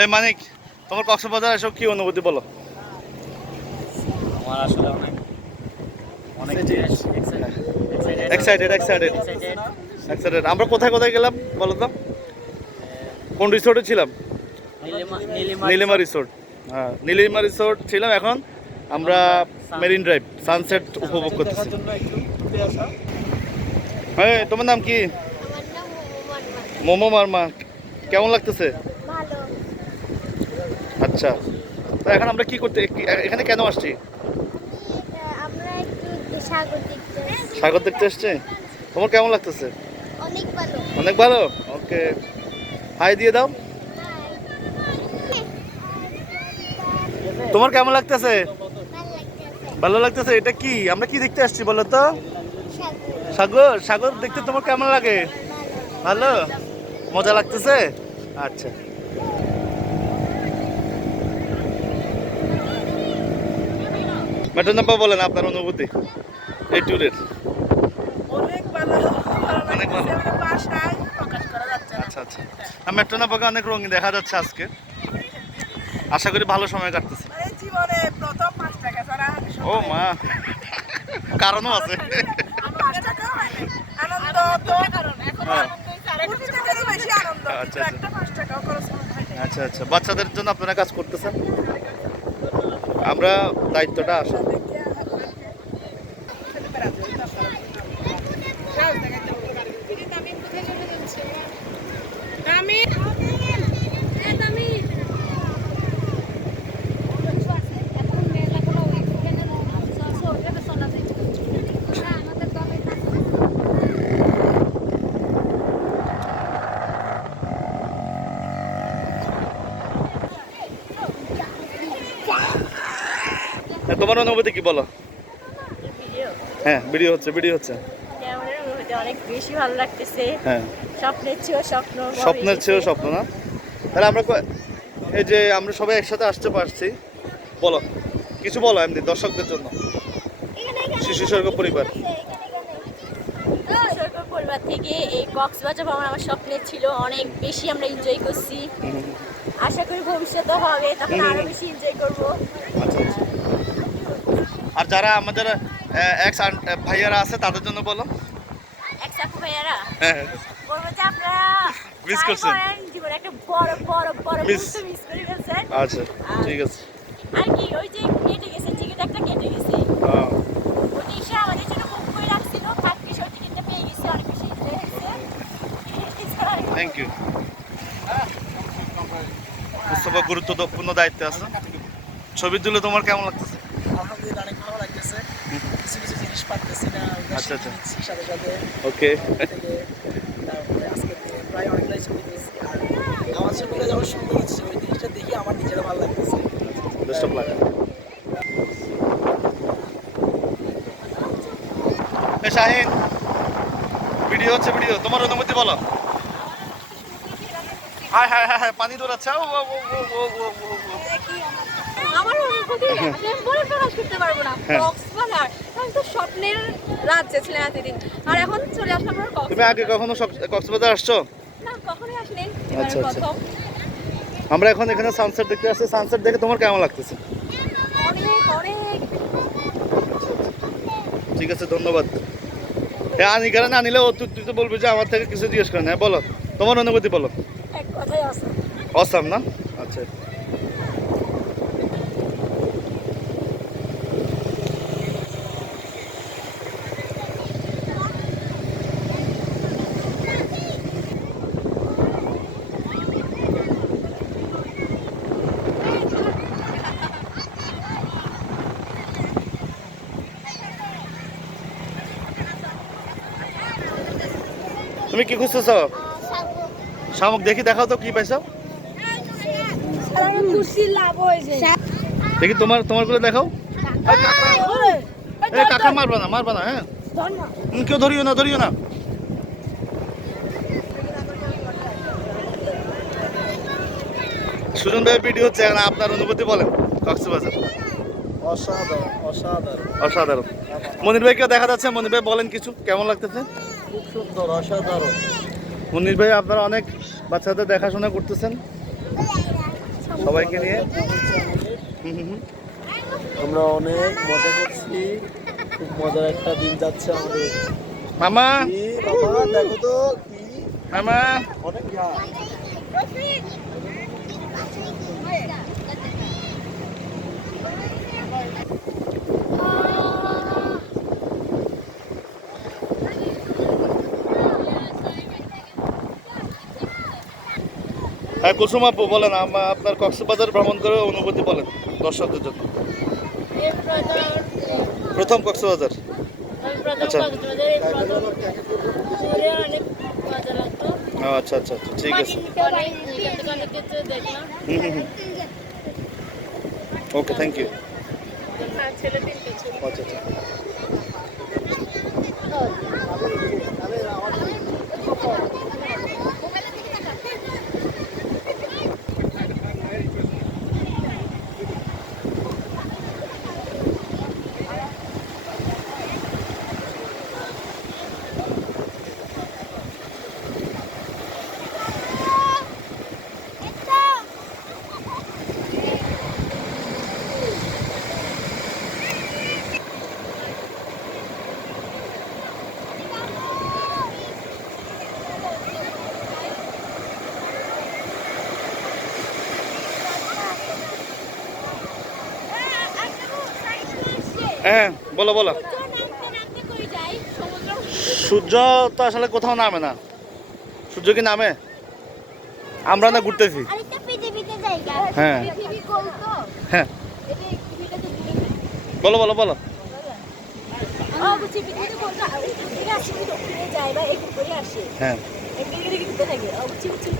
এই মানিক, তোমার কক্সবাজার এসব কি অনুভূতি বলো? আমার আসলে অনেক অনেক এক্সাইটেড এক্সাইটেড এক্সাইটেড। আমরা কোথায় কোথায় গেলাম বলো তো? কোন রিসোর্টে ছিলাম? নীলিমা রিসোর্ট। হ্যাঁ, নীলিমা রিসোর্ট ছিলাম। এখন আমরা মেরিন ড্রাইভ সানসেট উপভোগ করতেছি। হ্যাঁ, তোমার নাম কি? আমার নাম মোমো মারমা। কেমন লাগতেছে? ভালো। আচ্ছা, তো এখন আমরা কি করতে এখানে কেন আসছি? আমরা একটু সাগর দেখতে এসেছি। সাগর দেখতে এসছে। তোমার কেমন লাগতেছে? অনেক ভালো। অনেক ভালো। ওকে, হাই দিয়ে দাও। তোমার কেমন লাগতেছে? ভালো লাগতেছে। ভালো লাগতেছে। এটা কি, আমরা কি দেখতে আসছি বলো তো? সাগর। সাগর। সাগর দেখতে তোমার কেমন লাগে? ভালো। ভালো, মজা লাগতেছে। আচ্ছা, ম্যাটনাপা বলেন আপনার অনুভূতি এই ট্যুরের। অনেক ভালো অনেক ভালো। লাগছে, মানে ভাষায় প্রকাশ করা যাচ্ছে না। আচ্ছা আচ্ছা, ম্যাটনাপাকে অনেক রঙিন দেখা যাচ্ছে আজকে। আশা করি ভালো সময় কাটতেছে। মানে জীবনে প্রথম 5 টাকা ছাড়া ও মা, কারণও আছে। 5 টাকা হয় নাই। আনন্দ তো হ্যাঁ। কোটি টাকারও বেশি আনন্দ, আচ্ছা, কিন্তু আচ্ছা। একটা 5 টাকাও খরচ হয় নাই। আচ্ছা আচ্ছা, বাচ্চাদের জন্য আপনারা কাজ করতেছেন, আমরা দায়িত্বটা আসা। তোমার অনুভূতি কি বলো? হ্যাঁ, ভিডিও হচ্ছে, ভিডিও হচ্ছে। অনেক বেশি ভালো লাগতেছে। হ্যাঁ, স্বপ্নের চেয়েও স্বপ্ন, স্বপ্নের চেয়েও স্বপ্ন না? তাহলে আমরা এই যে আমরা সবাই একসাথে আসতে পারছি, বলো কিছু বলো এমনি দর্শকদের জন্য। শিশু স্বর্গ পরিবার। সৈকত পরিবার থেকে এই কক্সবাজার ভ্রমণ আমার স্বপ্নের ছিল, অনেক বেশি আমরা এনজয় করছি। আশা করি ভবিষ্যতে হবে, তখন আরো বেশি এনজয় করবো। আচ্ছা আচ্ছা। আর যারা আমাদের এক্স ভাইয়ারা আছে তাদের জন্য বলো। একসাথে ভাইয়ারা হ্যাঁ, বলবো যে আপনারা Miss try করছেন। করেন, জীবনে একটা বড় বড় বড় Miss। মুহূর্ত মিস করে ফেলছেন। আচ্ছা ঠিক আছে। আর কি ওই যে কেটে গেছে, টিকিট একটা কেটে গেছে, ওটি এসে আমাদের জন্য বুক করে রাখছিল, ভাগ্যিস ওই টিকিটটা পেয়ে গেছে, অনেক বেশি এনজয় হয়েছে। Thank you. মুস্তফা গুরুত্বপূর্ণ দায়িত্বে আছে। ছবি তুলে তোমার কেমন লাগতেছে? আলহামদুলিল্লাহ অনেক ভালো লাগতেছে। কিছু কিছু জিনিস পারতেছি না, আচ্ছা, আচ্ছা। সাথে সাথে ওকে, থেকে তারপরে আজকে প্রায় অনেকটাই ছবি দিয়েছি। আর আমার ছবিগুলো যখন সুন্দর হচ্ছে, ওই জিনিসটা দেখে আমার নিজেরও ভালো লাগতেছে। Best of luck. Shahin, video হচ্ছে, ভিডিও। তোমার অনুমতি বলো। হ্যাঁ হ্যাঁ হ্যাঁ হ্যাঁ, পানি দৌড়াচ্ছে। ও ও ও ও ও ও ও। আমার অনুভূতি আমি বলে প্রকাশ করতে পারবো না। হ্যাঁ। কক্সবাজার আমি তো স্বপ্নের রাজ্যে ছিলাম এতদিন, আর এখন চলে আসলাম আমরা তুমি আগে কখনো কক্সবাজার আসছো? না, কখনোই আসলে আচ্ছা, আচ্ছা। প্রথম। আমরা এখন এখানে সানসেট দেখতে আসছি। সানসেট দেখে তোমার কেমন লাগতেছে? অনেক অনেক ঠিক আছে, ধন্যবাদ। হ্যাঁ, আনিকারা না নিলে ও তুই তো বলবি যে আমার থেকে কিছু জিজ্ঞেস করেন। হ্যাঁ বলো, তোমার অনুভূতি বলো। এক কথাই আছে। অসাম না? আচ্ছা, তুমি কি খুঁজতেছ? শামুক দেখি, দেখাও তো কি পাইছো। দেখি তোমার গুলো দেখাও। এই কাকা মারবা না, মারবা না। হ্যাঁ, কেউ ধরিও না, ধরিও না। সুজন ভাই ভিডিও হচ্ছে, এখন আপনার অনুভূতি বলেন কক্সবাজার। অসাধারণ অসাধারণ অসাধারণ। মনির ভাইকেও দেখা যাচ্ছে। মনির ভাই বলেন কিছু, কেমন লাগতেছে? খুব সুন্দর অসাধারণ। মনির ভাই, আপনারা অনেক বাচ্চাদের দেখাশোনা করতেছেন। সবাইকে নিয়ে হুম, হুম, হুম। আমরা অনেক মজা করছি, খুব মজার একটা দিন যাচ্ছে আমাদের। মামা কি বাবা দেখো তো কি মামা অনেক ঘাস। হ্যাঁ কুসুম আপু বলেন আপনার কক্সবাজার ভ্রমণ করে অনুভূতি বলেন দর্শকদের জন্য। প্রথম কক্সবাজার। আচ্ছা ও আচ্ছা আচ্ছা আচ্ছা ঠিক আছে হুম হুম হুম ওকে থ্যাংক ইউ আচ্ছা আচ্ছা হ্যাঁ বলো বলো সূর্য তো আসলে কোথাও নামে না সূর্য কি নামে আমরা না ঘুরতেছি আরেকটা পৃথিবীতে জায়গা। হ্যাঁ পৃথিবী গোল তো। হ্যাঁ এটা পৃথিবীটা তো ঘুরে। বলো বলো বলো বুঝছি পৃথিবীতে কোনটা এটা আসে দক্ষিণে যায় বা একটু করে আসে হ্যাঁ একদিকে ঘুরতে থাকে বুঝছি বুঝছি